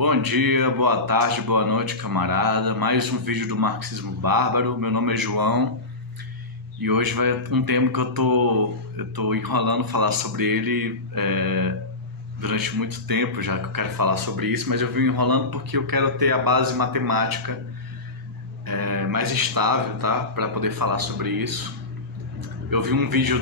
Bom dia, boa tarde, boa noite, camarada. Mais um vídeo do Marxismo Bárbaro. Meu nome é João e hoje vai um tema que eu tô enrolando falar sobre ele durante muito tempo já que eu quero falar sobre isso, mas eu vim enrolando porque eu quero ter a base matemática mais estável, tá? Para poder falar sobre isso. Eu vi um vídeo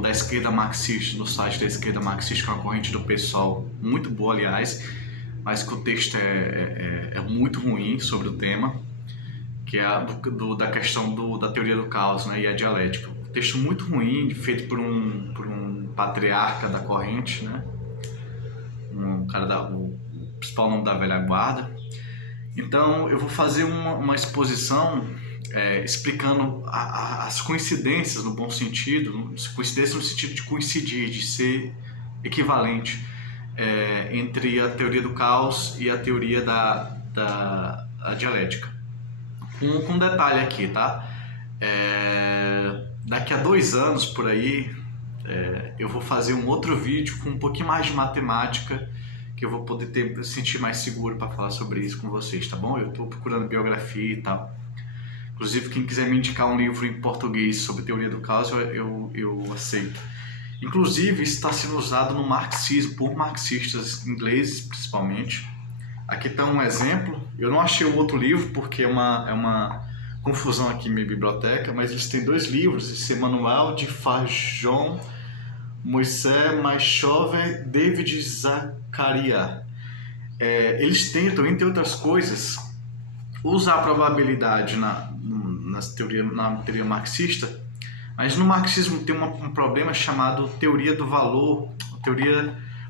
da esquerda marxista, no site da esquerda marxista, com a corrente do PSOL, muito boa, aliás, mas que o texto é muito ruim sobre o tema, que é da questão da teoria do caos, né, e a dialética. Um texto muito ruim, feito por um patriarca da corrente, né, um cara o principal nome da velha guarda. Então eu vou fazer uma exposição explicando as coincidências no bom sentido, coincidência no sentido de coincidir, de ser equivalente entre a teoria do caos e a teoria da dialética. Com um detalhe aqui, tá? Daqui a 2 anos por aí eu vou fazer um outro vídeo com um pouquinho mais de matemática, que eu vou poder sentir mais seguro para falar sobre isso com vocês, tá bom? Eu estou procurando biografia e tal. Inclusive, quem quiser me indicar um livro em português sobre teoria do caos, eu aceito. Inclusive, isso está sendo usado no marxismo, por marxistas ingleses, principalmente. Aqui está um exemplo. Eu não achei o outro livro, porque é uma confusão aqui na minha biblioteca, mas eles têm 2 livros. Esse é Manual de Fajon, Moisés Machover, David Zakaria. Eles tentam, entre outras coisas, usar a probabilidade na teoria marxista, mas no marxismo tem um problema chamado teoria do valor,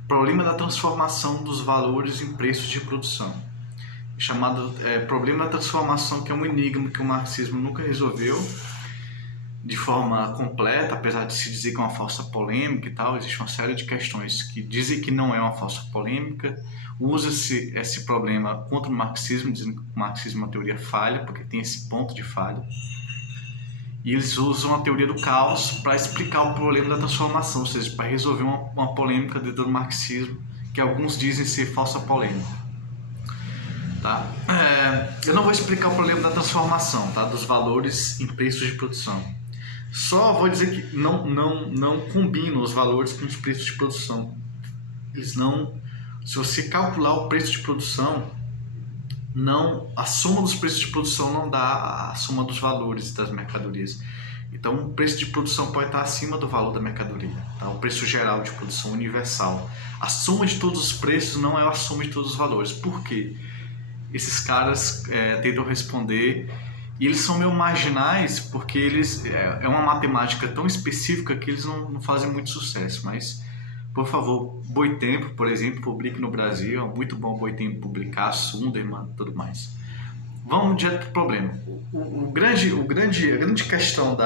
problema da transformação dos valores em preços de produção, chamado problema da transformação, que é um enigma que o marxismo nunca resolveu de forma completa, apesar de se dizer que é uma falsa polêmica e tal. Existe uma série de questões que dizem que não é uma falsa polêmica. Usa-se esse problema contra o marxismo, dizendo que o marxismo é uma teoria falha, porque tem esse ponto de falha. E eles usam a teoria do caos para explicar o problema da transformação, ou seja, para resolver uma polêmica dentro do marxismo, que alguns dizem ser falsa polêmica. Tá? Eu não vou explicar o problema da transformação, tá? Dos valores em preços de produção. Só vou dizer que não combinam os valores com os preços de produção. Eles não... Se você calcular o preço de produção, a soma dos preços de produção não dá a soma dos valores das mercadorias. Então, o preço de produção pode estar acima do valor da mercadoria, tá? O preço geral de produção universal. A soma de todos os preços não é a soma de todos os valores. Por quê? Esses caras tentam responder, e eles são meio marginais, porque eles é uma matemática tão específica que eles não fazem muito sucesso. Mas, por favor, Boitempo, por exemplo, publique no Brasil. É muito bom Boitempo publicar, Sunderman e tudo mais. Vamos direto para o problema. A grande questão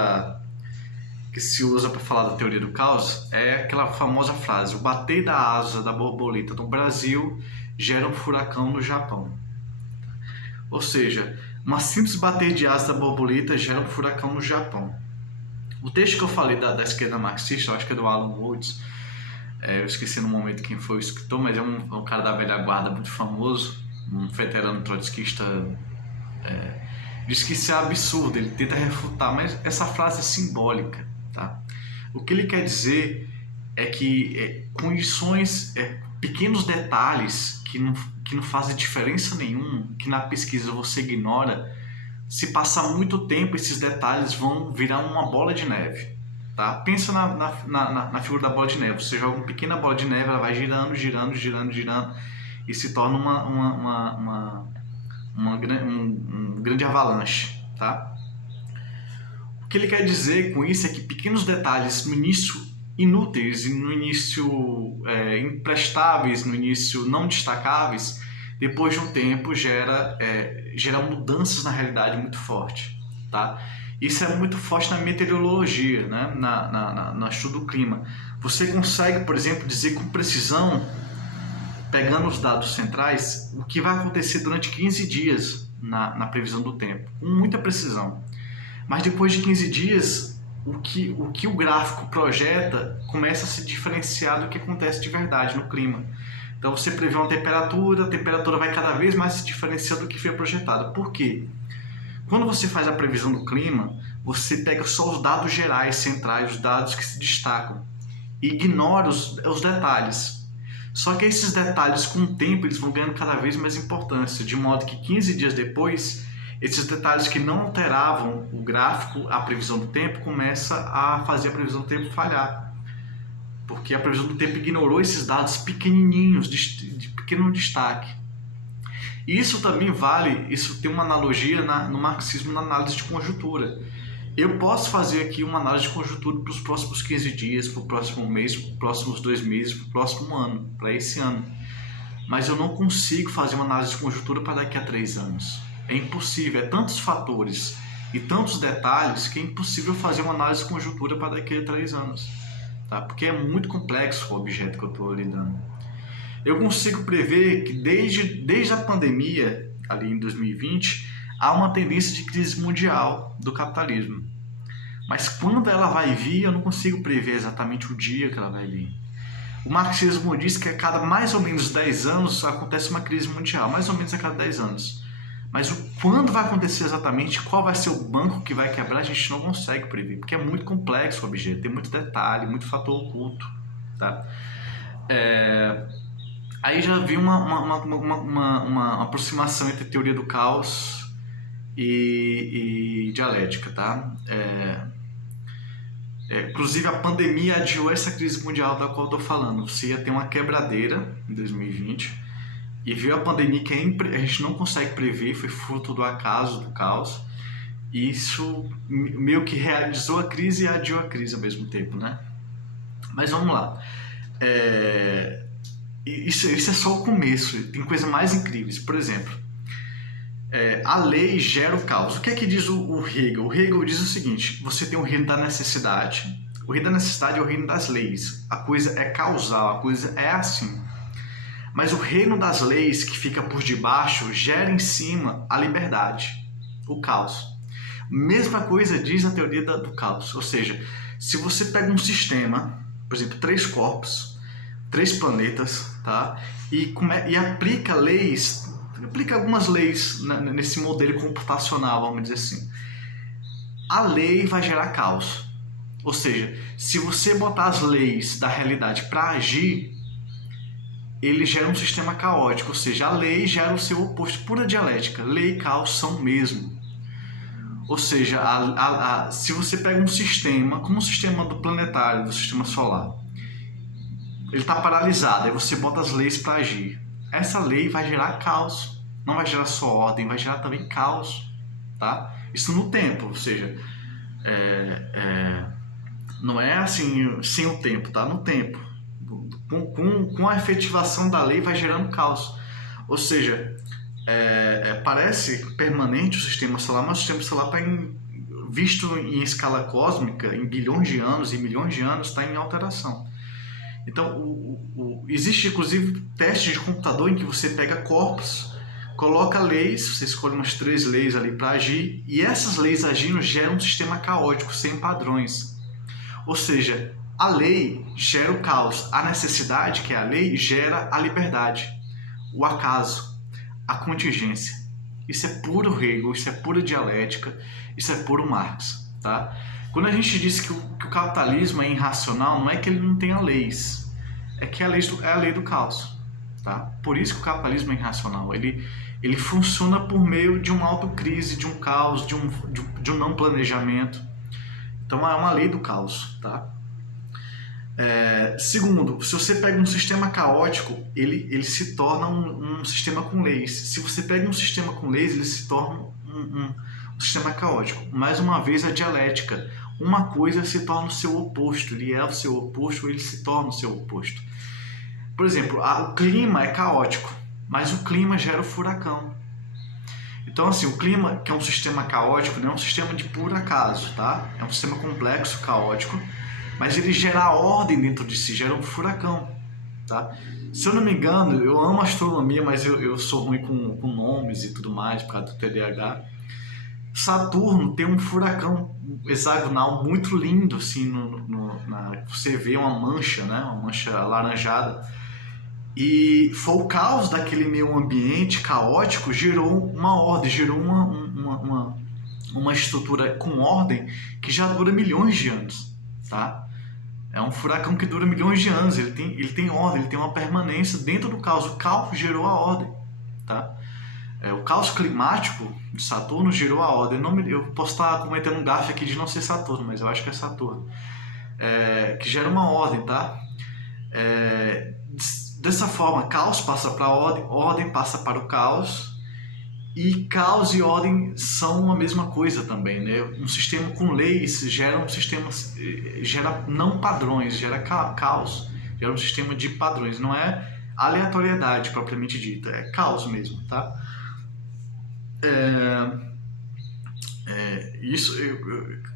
que se usa para falar da teoria do caos é aquela famosa frase: o bater da asa da borboleta no Brasil gera um furacão no Japão. Ou seja, uma simples bater de asa da borboleta gera um furacão no Japão. O texto que eu falei da esquerda marxista, eu acho que é do Alan Woods, eu esqueci no momento quem foi o escritor, mas é um cara da velha guarda muito famoso, um veterano trotskista. Diz que isso é absurdo, ele tenta refutar, mas essa frase é simbólica, tá? O que ele quer dizer é que condições, pequenos detalhes que não fazem diferença nenhuma, que na pesquisa você ignora, se passar muito tempo, esses detalhes vão virar uma bola de neve. Tá? Pensa na figura da bola de neve. Você joga uma pequena bola de neve, ela vai girando, girando, girando, girando, e se torna um grande avalanche. Tá? O que ele quer dizer com isso é que pequenos detalhes no início inúteis, no início imprestáveis, no início não destacáveis, depois de um tempo gera mudanças na realidade muito forte. Tá? Isso é muito forte na meteorologia, né? no estudo do clima. Você consegue, por exemplo, dizer com precisão, pegando os dados centrais, o que vai acontecer durante 15 dias na previsão do tempo, com muita precisão. Mas depois de 15 dias, o que o gráfico projeta começa a se diferenciar do que acontece de verdade no clima. Então você prevê uma temperatura, a temperatura vai cada vez mais se diferenciando do que foi projetado. Por quê? Quando você faz a previsão do clima, você pega só os dados gerais, centrais, os dados que se destacam, e ignora os detalhes. Só que esses detalhes, com o tempo, eles vão ganhando cada vez mais importância, de modo que 15 dias depois, esses detalhes que não alteravam o gráfico, a previsão do tempo, começa a fazer a previsão do tempo falhar. Porque a previsão do tempo ignorou esses dados pequenininhos, de pequeno destaque. E isso também vale, isso tem uma analogia no marxismo, na análise de conjuntura. Eu posso fazer aqui uma análise de conjuntura para os próximos 15 dias, para o próximo mês, para os próximos 2 meses, para o próximo ano, para esse ano. Mas eu não consigo fazer uma análise de conjuntura para daqui a 3 anos. É impossível, é tantos fatores e tantos detalhes que é impossível fazer uma análise de conjuntura para daqui a 3 anos. Tá? Porque é muito complexo o objeto que eu estou lidando. Eu consigo prever que desde a pandemia, ali em 2020, há uma tendência de crise mundial do capitalismo. Mas quando ela vai vir, eu não consigo prever exatamente o dia que ela vai vir. O marxismo diz que a cada mais ou menos 10 anos acontece uma crise mundial, mais ou menos a cada 10 anos. Mas quando vai acontecer exatamente, qual vai ser o banco que vai quebrar, a gente não consegue prever, porque é muito complexo o objeto, tem muito detalhe, muito fator oculto. Tá? Aí já vi uma aproximação entre teoria do caos e dialética. Tá? Inclusive a pandemia adiou essa crise mundial da qual eu estou falando. Você ia ter uma quebradeira em 2020 e veio a pandemia que a gente não consegue prever, foi fruto do acaso, do caos. E isso meio que realizou a crise e adiou a crise ao mesmo tempo, né? Mas vamos lá. Isso é só o começo, tem coisas mais incríveis. Por exemplo, a lei gera o caos. O que é que diz o Hegel? O Hegel diz o seguinte: você tem o reino da necessidade. O reino da necessidade é o reino das leis. A coisa é causal, a coisa é assim. Mas o reino das leis, que fica por debaixo, gera em cima a liberdade, o caos. Mesma coisa diz a teoria do caos. Ou seja, se você pega um sistema, por exemplo, 3 corpos, 3 planetas, tá? E aplica leis, aplica algumas leis nesse modelo computacional, vamos dizer assim. A lei vai gerar caos. Ou seja, se você botar as leis da realidade para agir, ele gera um sistema caótico, ou seja, a lei gera o seu oposto, pura dialética. Lei e caos são o mesmo. Ou seja, se você pega um sistema, como o sistema do planetário, do sistema solar, ele está paralisado, aí você bota as leis para agir. Essa lei vai gerar caos, não vai gerar só ordem, vai gerar também caos. Tá? Isso no tempo, ou seja, não é assim sem o tempo, tá? No tempo. Com a efetivação da lei vai gerando caos. Ou seja, parece permanente o sistema solar, mas o sistema solar está visto em escala cósmica, em bilhões de anos e milhões de anos, está em alteração. Então, existe inclusive testes de computador em que você pega corpos, coloca leis, você escolhe umas 3 leis ali para agir, e essas leis agindo geram um sistema caótico, sem padrões. Ou seja, a lei gera o caos, a necessidade, que é a lei, gera a liberdade, o acaso, a contingência. Isso é puro Hegel, isso é pura dialética, isso é puro Marx. Tá? Quando a gente diz que o capitalismo é irracional, não é que ele não tenha leis, é que é a lei do caos. Tá? Por isso que o capitalismo é irracional, ele funciona por meio de uma autocrise, de um caos, de um não planejamento. Então é uma lei do caos. Tá? Segundo, se você pega um sistema caótico, ele se torna um sistema com leis. Se você pega um sistema com leis, ele se torna um sistema caótico. Mais uma vez, a dialética. Uma coisa se torna o seu oposto. Ele é o seu oposto, ou ele se torna o seu oposto. Por exemplo, o clima é caótico, mas o clima gera o furacão. Então, assim, o clima, que é um sistema caótico, não é um sistema de puro acaso, tá? É um sistema complexo, caótico, mas ele gera ordem dentro de si, gera um furacão, tá? Se eu não me engano, eu amo astronomia, mas eu sou ruim com nomes e tudo mais, por causa do TDAH. Saturno tem um furacão hexagonal muito lindo, assim, você vê uma mancha, né? Uma mancha alaranjada. E foi o caos daquele meio ambiente caótico gerou uma ordem, gerou uma estrutura com ordem que já dura milhões de anos, tá? É um furacão que dura milhões de anos, ele tem ordem, ele tem uma permanência dentro do caos. O caos gerou a ordem, tá? O caos climático de Saturno gerou a ordem. Eu posso estar cometendo um gafe aqui de não ser Saturno, mas eu acho que é Saturno. Que gera uma ordem, tá? Dessa forma, caos passa para ordem, ordem passa para o caos, e caos e ordem são a mesma coisa também, né? Um sistema com leis gera um sistema, gera não padrões, gera caos, gera um sistema de padrões, não é aleatoriedade propriamente dita, é caos mesmo, tá?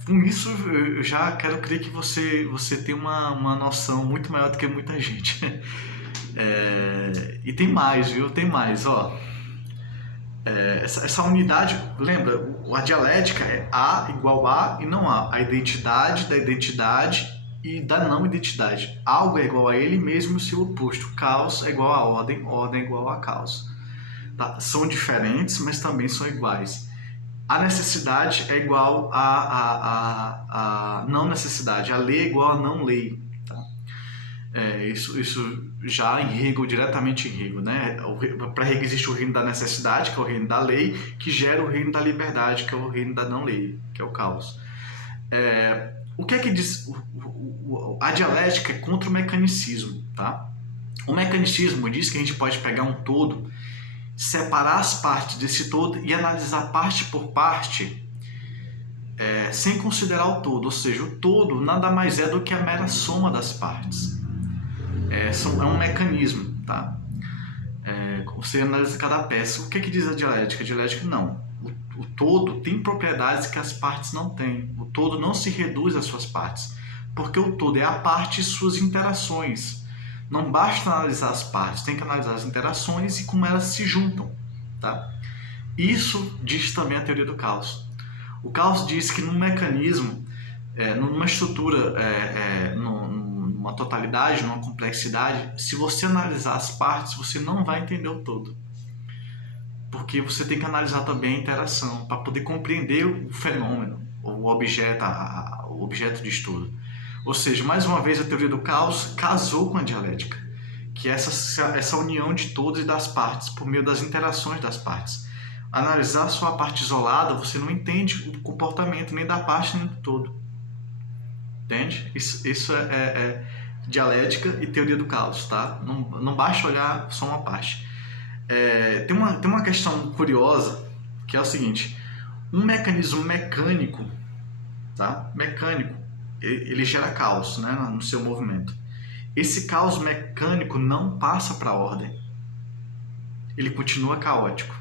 Com isso eu já quero crer que você tem uma noção muito maior do que muita gente. E tem mais, viu? Tem mais, ó. Essa unidade, lembra, a dialética é A igual a e não A. A identidade da identidade e da não identidade. Algo é igual a ele mesmo e o seu oposto. Caos é igual a ordem, ordem é igual a caos. Tá? São diferentes, mas também são iguais. A necessidade é igual a não necessidade. A lei é igual a não lei. Tá? Isso já em Hegel, diretamente em Hegel, né? Para Hegel existe o reino da necessidade, que é o reino da lei, que gera o reino da liberdade, que é o reino da não lei, que é o caos. O que é que diz? A dialética é contra o mecanicismo, tá? O mecanicismo diz que a gente pode pegar um todo, separar as partes desse todo e analisar parte por parte, sem considerar o todo. Ou seja, o todo nada mais é do que a mera soma das partes. É um mecanismo, tá? Você analisa cada peça. O que diz a dialética? A dialética não. O todo tem propriedades que as partes não têm. O todo não se reduz às suas partes, porque o todo é a parte e suas interações. Não basta analisar as partes, tem que analisar as interações e como elas se juntam, tá? Isso diz também a teoria do caos. O caos diz que num mecanismo, numa estrutura, numa totalidade, numa complexidade, se você analisar as partes, você não vai entender o todo. Porque você tem que analisar também a interação para poder compreender o fenômeno, o objeto de estudo. Ou seja, mais uma vez a teoria do caos casou com a dialética, que é essa união de todas e das partes por meio das interações das partes. Analisar só a parte isolada, você não entende o comportamento nem da parte nem do todo. Entende? Isso é dialética e teoria do caos, tá? Não basta olhar só uma parte. Tem uma questão curiosa, que é o seguinte: um mecanismo mecânico, tá? Mecânico, ele gera caos, né, no seu movimento. Esse caos mecânico não passa para a ordem, ele continua caótico,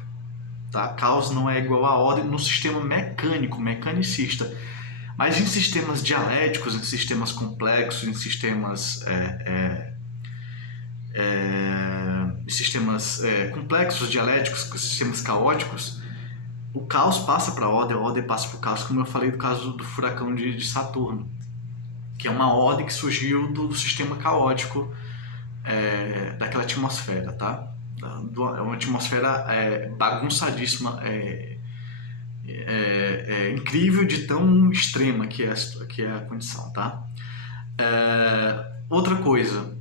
tá? Caos não é igual a ordem no sistema mecânico, mecanicista, mas em sistemas dialéticos, em sistemas complexos, em sistemas complexos, dialéticos, sistemas caóticos, o caos passa para a ordem passa para o caos, como eu falei do caso do furacão de Saturno, que é uma ordem que surgiu do sistema caótico daquela atmosfera, tá? É uma atmosfera bagunçadíssima, incrível de tão extrema que é a condição, tá? Outra coisa,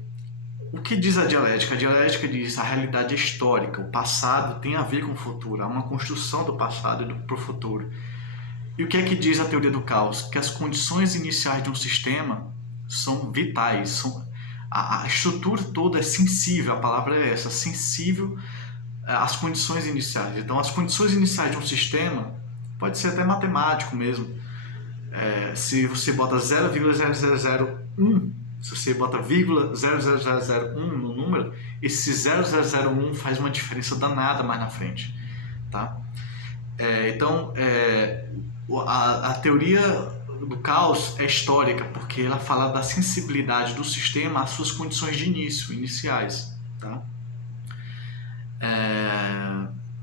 o que diz a dialética? A dialética diz a realidade é histórica, o passado tem a ver com o futuro, há uma construção do passado e pro futuro. E o que é que diz a teoria do caos? Que as condições iniciais de um sistema são vitais, a estrutura toda é sensível, a palavra é essa, sensível às condições iniciais. Então, as condições iniciais de um sistema, pode ser até matemático mesmo, se você bota 0,0001, se você bota vírgula 0,0001 no número, esse 0,001 faz uma diferença danada mais na frente, tá? Então, a teoria do caos é histórica, porque ela fala da sensibilidade do sistema às suas condições de iniciais, tá?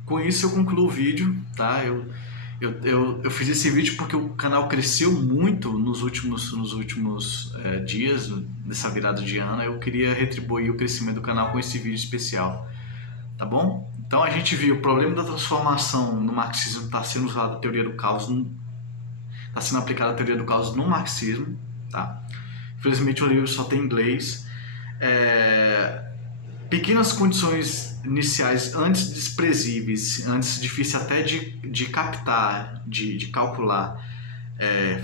Com isso eu concluo o vídeo, tá? Eu Eu fiz esse vídeo porque o canal cresceu muito nos últimos dias, nessa virada de ano. Eu queria retribuir o crescimento do canal com esse vídeo especial, tá bom? Então a gente viu o problema da transformação no marxismo está sendo usado a teoria do caos, está sendo aplicada a teoria do caos no marxismo, tá? Infelizmente o livro só tem inglês. Pequenas condições iniciais, antes desprezíveis, antes difícil até de captar, de calcular,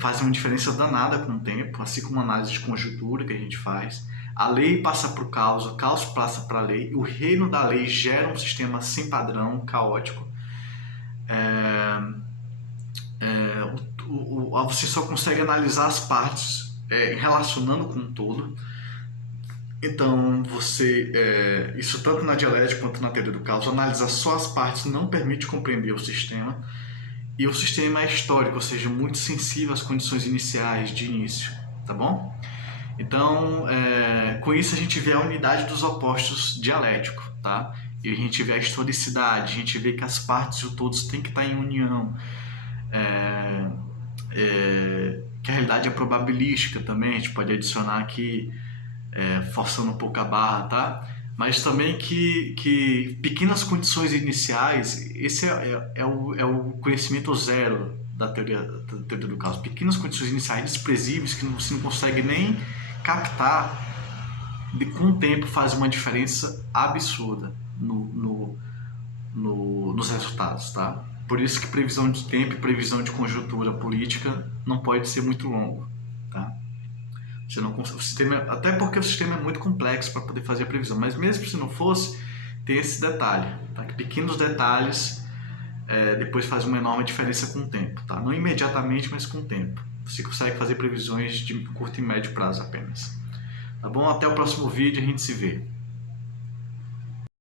fazem uma diferença danada com o tempo, assim como a análise de conjuntura que a gente faz. A lei passa para o caos passa para a lei, o reino da lei gera um sistema sem padrão, caótico. Você só consegue analisar as partes relacionando com o todo. Então, isso tanto na dialética quanto na teoria do caos, analisar só as partes não permite compreender o sistema. E o sistema é histórico, ou seja, muito sensível às condições iniciais de início, tá bom? Então, com isso a gente vê a unidade dos opostos dialéticos, tá? E a gente vê a historicidade, a gente vê que as partes e o todos têm que estar em união. Que a realidade é probabilística também, a gente pode adicionar aqui, forçando um pouco a barra, tá? Mas também que pequenas condições iniciais, esse é o conhecimento zero da teoria do caos. Pequenas condições iniciais desprezíveis que você não consegue nem captar, com o tempo faz uma diferença absurda nos resultados, tá? Por isso que previsão de tempo e previsão de conjuntura política não pode ser muito longo, tá? O sistema, até porque o sistema é muito complexo para poder fazer a previsão, mas mesmo se não fosse, tem esse detalhe, tá? Que pequenos detalhes depois fazem uma enorme diferença com o tempo, tá? Não imediatamente, mas com o tempo. Você consegue fazer previsões de curto e médio prazo apenas. Tá bom? Até o próximo vídeo, a gente se vê.